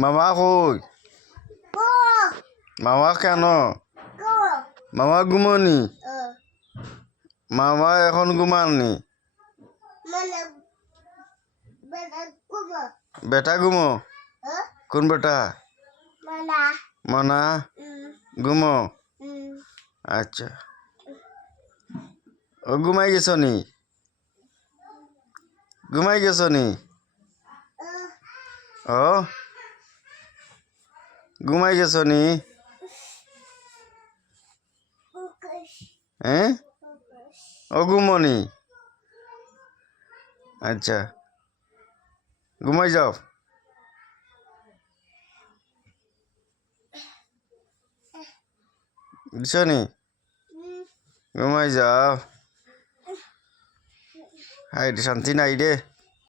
মামা কই? মামা কেন? মামা ঘুমোনি? মামা এখন ঘুমাননি? বেটা ঘুমো? কোন বেটা? মনা ঘুমো? আচ্ছা, ও ঘুমাই গেছ নি? ঘুমাই গেছ নি? ও ঘুমাই গেছ নি? হ্যাঁ, ও ঘুমোনি? আচ্ছা, ঘুমাই যাও। বুঝছো নি? ঘুমাই যাও। হাই শান্তি নাই রে।